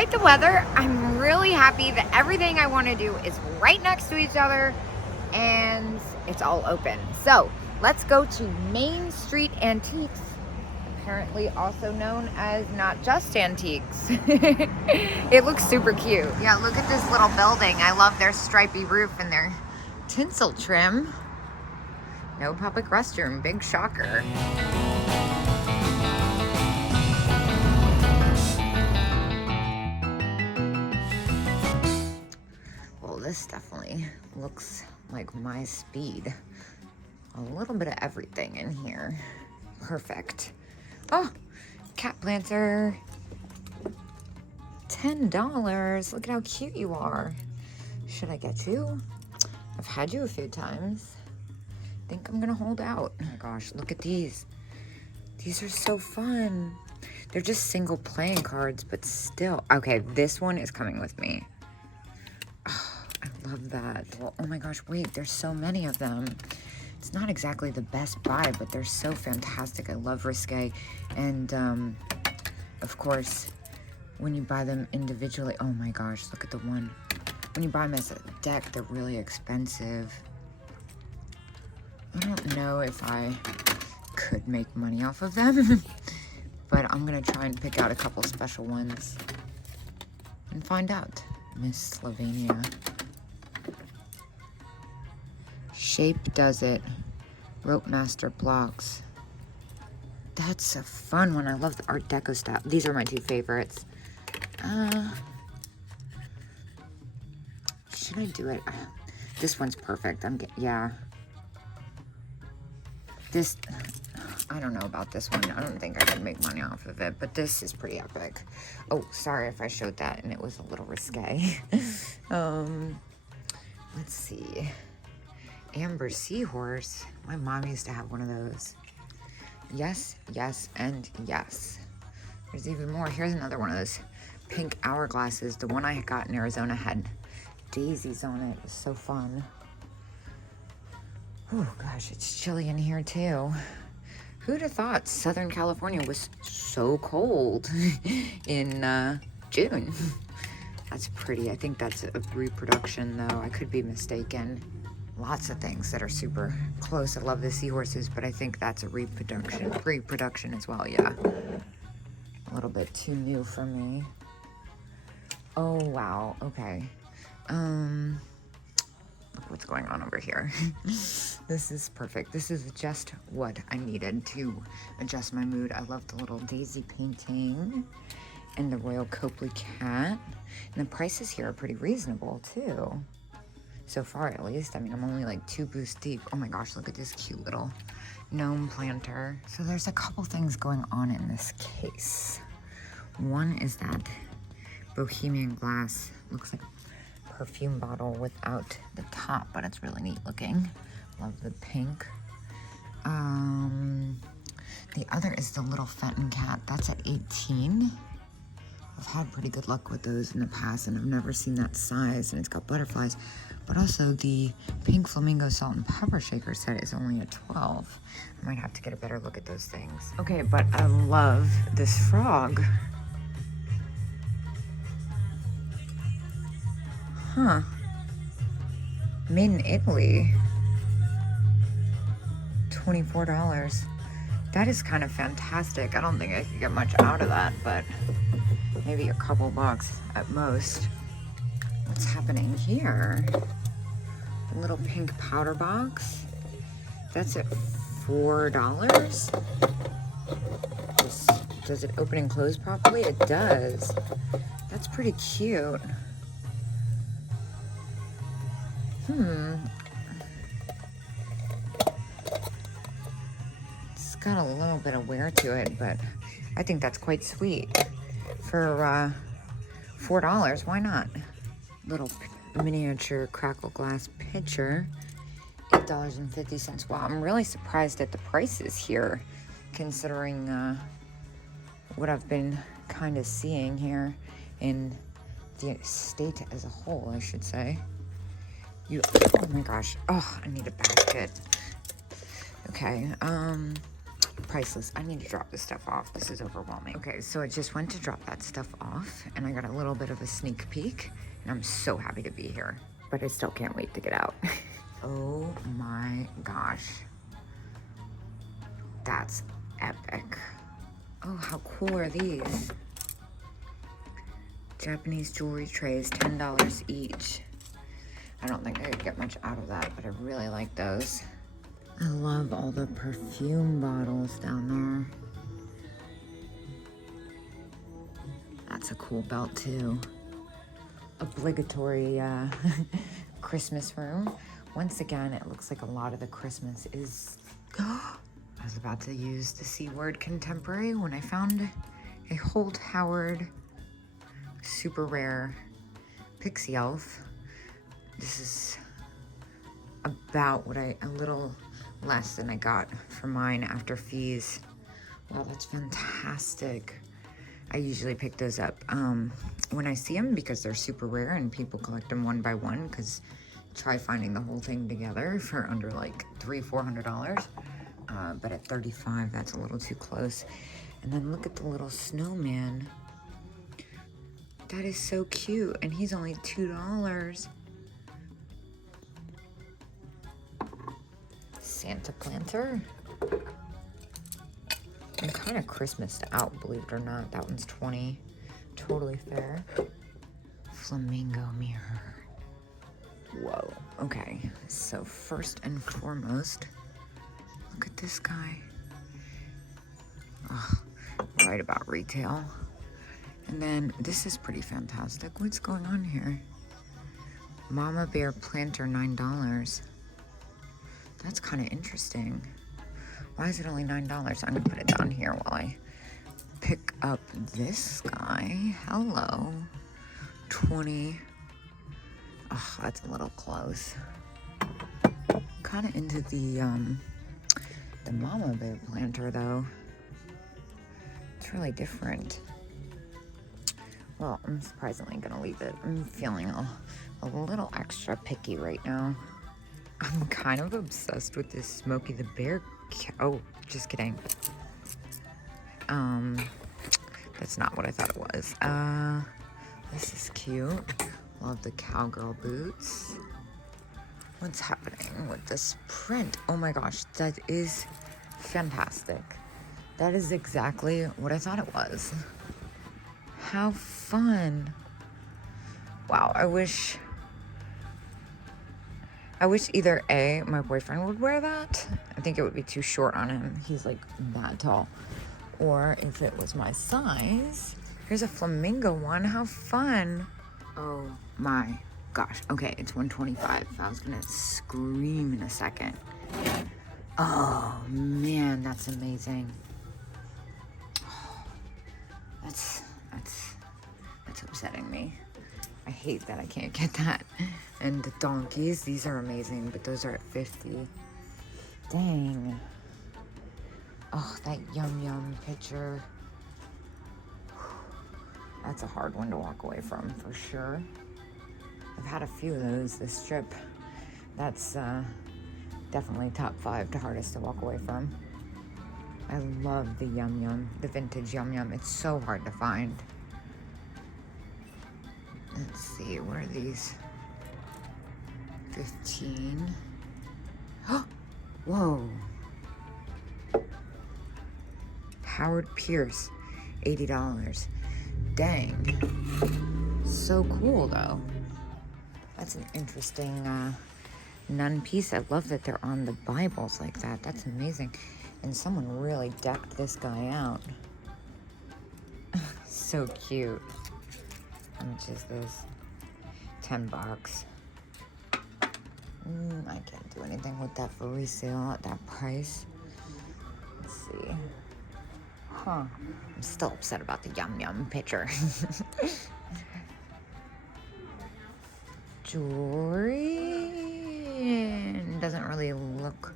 despite the weather, I'm really happy that everything I want to do is right next to each other and it's all open. So let's go to Main Street Antiques, apparently also known as Not Just Antiques. It looks super cute. Yeah, look at this little building. I love their stripy roof and their tinsel trim. No public restroom, big shocker. Well, this definitely looks like my speed. A little bit of everything in here. Perfect. Oh, cat planter. $10. Look at how cute you are. Should I get you? I've had you a few times. I think I'm gonna hold out. Oh my gosh, look at these. These are so fun. They're just single playing cards, but still. Okay, this one is coming with me. Oh, I love that. Well, oh my gosh, wait, there's so many of them. It's not exactly the best buy, but they're so fantastic. I love Risque. And, of course, when you buy them individually, oh my gosh, look at the one. When you buy them as a deck, they're really expensive. I don't know if I could make money off of them, but I'm gonna try and pick out a couple special ones and find out. Miss Slovenia. Shape Does It. Rope Master Blocks. That's a fun one. I love the Art Deco style. These are my two favorites. Should I do it? This one's perfect. Yeah. This, I don't know about this one. I don't think I could make money off of it, but this is pretty epic. Oh, sorry if I showed that and it was a little risque. Let's see. Amber Seahorse. My mom used to have one of those. Yes, yes, and yes. There's even more. Here's another one of those pink hourglasses. The one I got in Arizona had daisies on it. It was so fun. Oh gosh, it's chilly in here too. Who'd have thought Southern California was so cold in June? That's pretty. I think that's a reproduction though. I could be mistaken. Lots of things that are super close. I love the seahorses, but I think that's a reproduction as well, yeah. A little bit too new for me. Oh wow, okay. Look what's going on over here. This is perfect. This is just what I needed to adjust my mood. I love the little daisy painting and the Royal Copley cat. And the prices here are pretty reasonable too. So far at least. I mean, I'm only like 2 booths deep. Oh my gosh, look at this cute little gnome planter. So there's a couple things going on in this case. One is that Bohemian glass. Looks like perfume bottle without the top, but it's really neat looking. Love the pink. The other is the little Fenton cat. That's at 18. I've had pretty good luck with those in the past, and I've never seen that size, and it's got butterflies. But also the pink flamingo salt and pepper shaker set is only at 12. I might have to get a better look at those things. Okay, but I love this frog. Huh. Made in Italy. $24. That is kind of fantastic. I don't think I could get much out of that, but maybe a couple bucks at most. What's happening here? A little pink powder box. That's at $4. Does it open and close properly? It does. That's pretty cute. It's got a little bit of wear to it, but I think that's quite sweet. For $4, why not? Little miniature crackle glass pitcher, $8.50. Wow, I'm really surprised at the prices here, considering what I've been kind of seeing here in the state as a whole, I should say. Oh my gosh. Oh, I need a basket. Okay. priceless. I need to drop this stuff off. This is overwhelming. Okay, so I just went to drop that stuff off and I got a little bit of a sneak peek and I'm so happy to be here, but I still can't wait to get out. Oh my gosh. That's epic. Oh, how cool are these? Japanese jewelry trays, $10 each. I don't think I could get much out of that, but I really like those. I love all the perfume bottles down there. That's a cool belt too. Obligatory Christmas room. Once again, it looks like a lot of the Christmas is... I was about to use the C word contemporary when I found a Holt Howard super rare pixie elf. This is about what a little less than I got for mine after fees. Wow, that's fantastic. I usually pick those up when I see them because they're super rare and people collect them one by one, because try finding the whole thing together for under like $300-400. But at $35, that's a little too close. And then look at the little snowman. That is so cute, and he's only $2. Santa planter. I'm kind of Christmased out, believe it or not. That one's $20. Totally fair. Flamingo mirror. Whoa. Okay, so first and foremost, look at this guy. Oh, right about retail. And then this is pretty fantastic. What's going on here? Mama Bear planter, $9. That's kind of interesting. Why is it only $9? I'm gonna put it down here while I pick up this guy. Hello. 20. Oh, that's a little close. Kind of into the Mama Bear planter though. It's really different. Well, I'm surprisingly gonna leave it. I'm feeling a little extra picky right now. I'm kind of obsessed with this Smokey the Bear. Oh, just kidding. That's not what I thought it was. This is cute. Love the cowgirl boots. What's happening with this print? Oh my gosh, that is fantastic. That is exactly what I thought it was. How fun. Wow, I wish either A, my boyfriend would wear that. I think it would be too short on him. He's like that tall. Or if it was my size. Here's a flamingo one. How fun. Oh my gosh. Okay, it's $125. I was gonna scream in a second. Oh man, that's amazing. That's upsetting me. I hate that I can't get that. And the donkeys, these are amazing, but those are at $50. Dang. Oh, that Yum Yum picture. That's a hard one to walk away from, for sure. I've had a few of those this trip. That's definitely top 5 to hardest to walk away from. I love the Yum Yum, the vintage Yum Yum. It's so hard to find. Let's see, what are these? 15. Whoa. Howard Pierce, $80. Dang. So cool though. That's an interesting nun piece. I love that they're on the Bibles like that. That's amazing. And someone really decked this guy out. So cute. How much is this? $10. I can't do anything with that for resale at that price. Let's see. Huh. I'm still upset about the Yum Yum picture. Jewelry doesn't really look...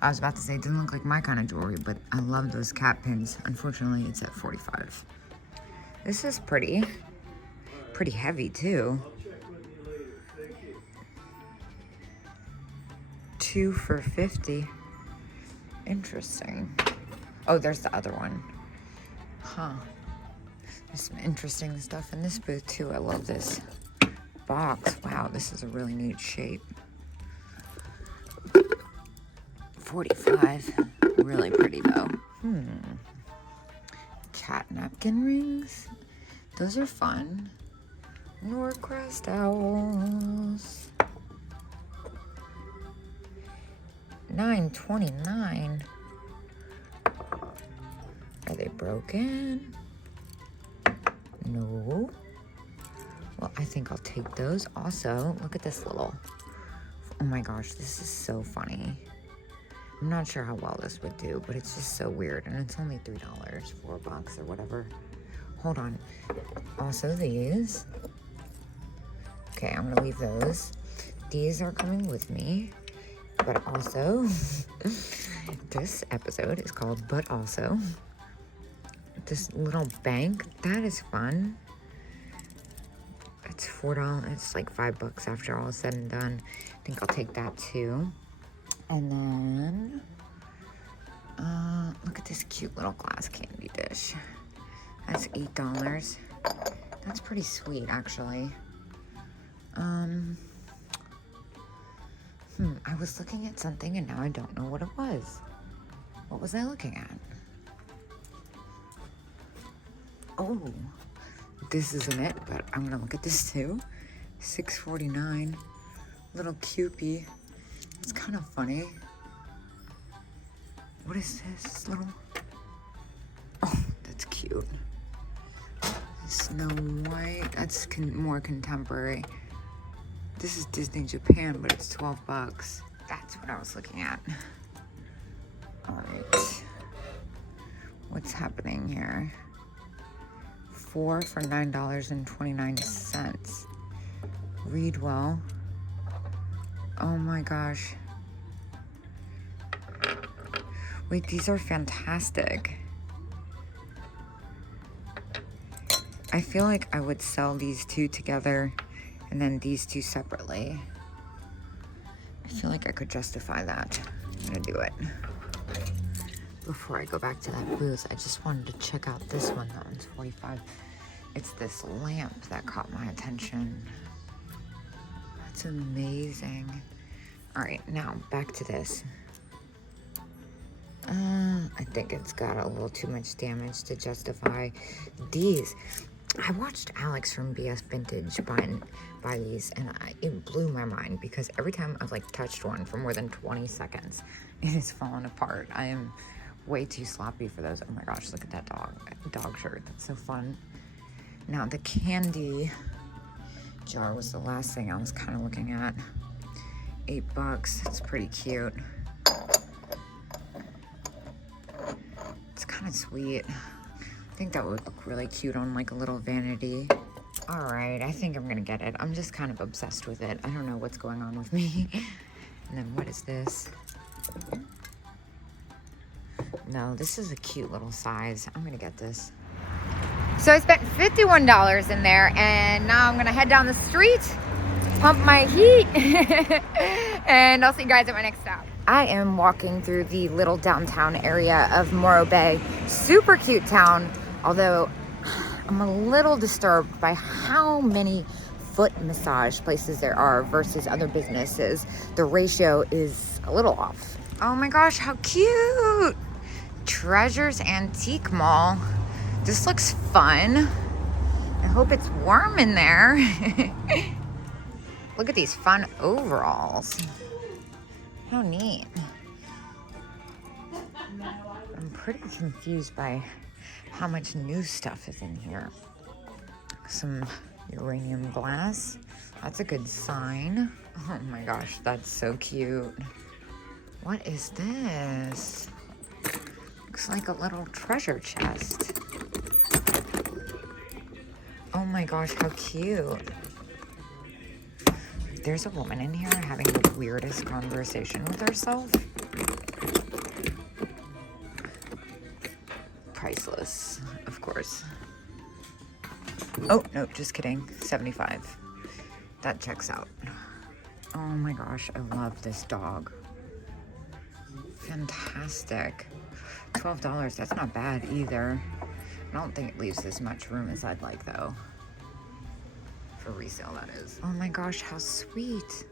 I was about to say it doesn't look like my kind of jewelry, but I love those cat pins. Unfortunately, it's at $45. This is pretty heavy too. 2 for $50. Interesting. Oh, there's the other one. Huh. There's some interesting stuff in this booth too. I love this box. Wow, this is a really neat shape. $45. Really pretty though. Cat napkin rings. Those are fun. Norcrest owls. $9.29. Are they broken? No. Well, I think I'll take those also. Look at this little. Oh my gosh, this is so funny. I'm not sure how well this would do, but it's just so weird. And it's only $3, $4 or whatever. Hold on. Also these. Okay, I'm gonna leave those. These are coming with me. But also, this episode is called But Also. This little bank, that is fun. It's $4. It's like $5 after all is said and done. I think I'll take that too. And then, look at this cute little glass candy dish. That's $8. That's pretty sweet, actually. I was looking at something and now I don't know what it was. What was I looking at? Oh, this isn't it, but I'm gonna look at this too. $6.49. Little Cupie. It's kind of funny. What is this little? Oh, that's cute. Snow White. That's more contemporary. This is Disney Japan, but it's $12. That's what I was looking at. All right. What's happening here? 4 for $9.29. Read well. Oh my gosh. Wait, these are fantastic. I feel like I would sell these two together and then these two separately. I feel like I could justify that. I'm gonna do it. Before I go back to that booth, I just wanted to check out this one. That one's $45. It's this lamp that caught my attention. That's amazing. All right, now back to this. I think it's got a little too much damage to justify these. I watched Alex from BS Vintage buy these, and it blew my mind because every time I've like touched one for more than 20 seconds, it has fallen apart. I am way too sloppy for those. Oh my gosh, look at that dog shirt. That's so fun. Now the candy jar was the last thing I was kind of looking at. $8. It's pretty cute. It's kind of sweet. I think that would look really cute on like a little vanity. All right, I think I'm gonna get it. I'm just kind of obsessed with it. I don't know what's going on with me. And then what is this? No, this is a cute little size. I'm gonna get this. So I spent $51 in there, and now I'm gonna head down the street, pump my heat, and I'll see you guys at my next stop. I am walking through the little downtown area of Morro Bay. Super cute town, although I'm a little disturbed by how many foot massage places there are versus other businesses. The ratio is a little off. Oh my gosh, how cute! Treasures Antique Mall. This looks fun. I hope it's warm in there. Look at these fun overalls. How neat. I'm pretty confused by how much new stuff is in here. Some uranium glass. That's a good sign. Oh my gosh, that's so cute. What is this? Looks like a little treasure chest. Oh my gosh, how cute. There's a woman in here having the weirdest conversation with herself. Priceless, of course. Oh, no, just kidding. 75. That checks out. Oh my gosh, I love this dog. Fantastic. $12, that's not bad either. I don't think it leaves as much room as I'd like though. For resale, that is. Oh my gosh, how sweet.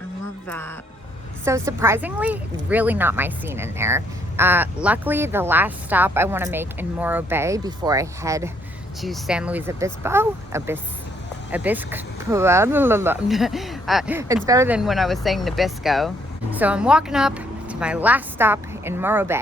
I love that. So surprisingly, really not my scene in there. Luckily, the last stop I want to make in Morro Bay before I head to San Luis Obispo. It's better than when I was saying Nabisco. So I'm walking up to my last stop in Morro Bay.